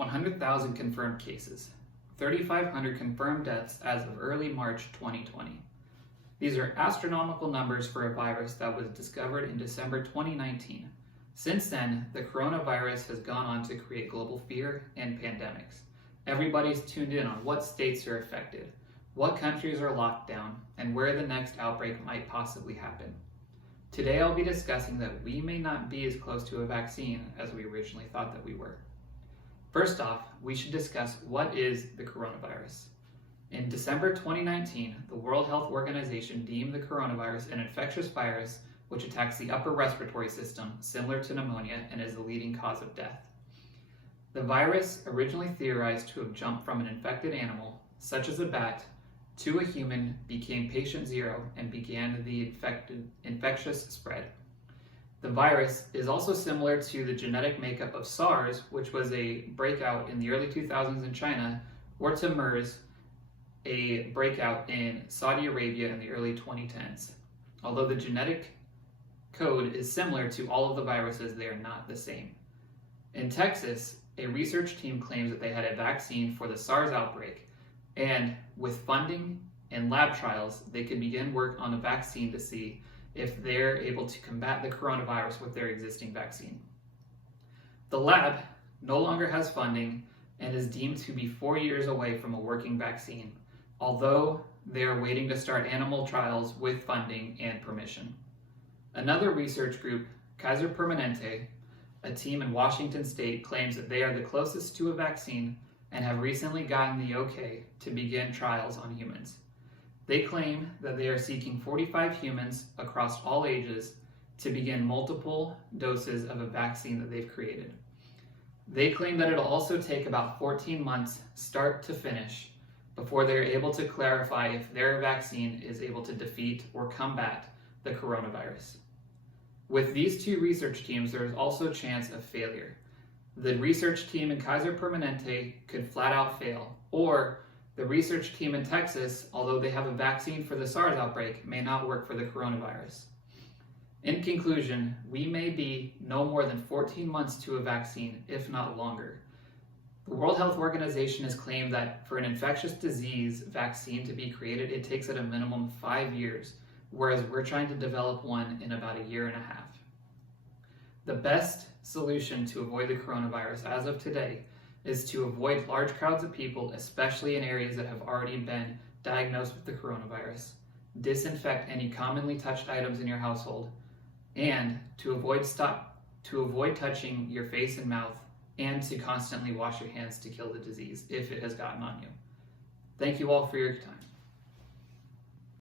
100,000 confirmed cases, 3,500 confirmed deaths as of early March 2020. These are astronomical numbers for a virus that was discovered in December 2019. Since then, the coronavirus has gone on to create global fear and pandemics. Everybody's tuned in on what states are affected, what countries are locked down, and where the next outbreak might possibly happen. Today I'll be discussing that we may not be as close to a vaccine as we originally thought that we were. First off, we should discuss what is the coronavirus. In December 2019, the World Health Organization deemed the coronavirus an infectious virus which attacks the upper respiratory system, similar to pneumonia, and is the leading cause of death. The virus, originally theorized to have jumped from an infected animal, such as a bat, to a human, became patient zero and began the infectious spread. The virus is also similar to the genetic makeup of SARS, which was a breakout in the early 2000s in China, or to MERS, a breakout in Saudi Arabia in the early 2010s. Although the genetic code is similar to all of the viruses, they are not the same. In Texas, a research team claims that they had a vaccine for the SARS outbreak, and with funding and lab trials, they could begin work on a vaccine to see if they're able to combat the coronavirus with their existing vaccine. The lab no longer has funding and is deemed to be 4 years away from a working vaccine, although they are waiting to start animal trials with funding and permission. Another research group, Kaiser Permanente, a team in Washington State, claims that they are the closest to a vaccine and have recently gotten the okay to begin trials on humans. They claim that they are seeking 45 humans across all ages to begin multiple doses of a vaccine that they've created. They claim that it'll also take about 14 months start to finish before they're able to clarify if their vaccine is able to defeat or combat the coronavirus. With these two research teams, there is also a chance of failure. The research team in Kaiser Permanente could flat out fail, or the research team in Texas, although they have a vaccine for the SARS outbreak, may not work for the coronavirus. In conclusion, we may be no more than 14 months to a vaccine, if not longer. The World Health Organization has claimed that for an infectious disease vaccine to be created, it takes at a minimum 5 years, whereas we're trying to develop one in about 1.5 years. The best solution to avoid the coronavirus as of today is to avoid large crowds of people, especially in areas that have already been diagnosed with the coronavirus, disinfect any commonly touched items in your household, and to avoid touching your face and mouth, and to constantly wash your hands to kill the disease if it has gotten on you. Thank you all for your time.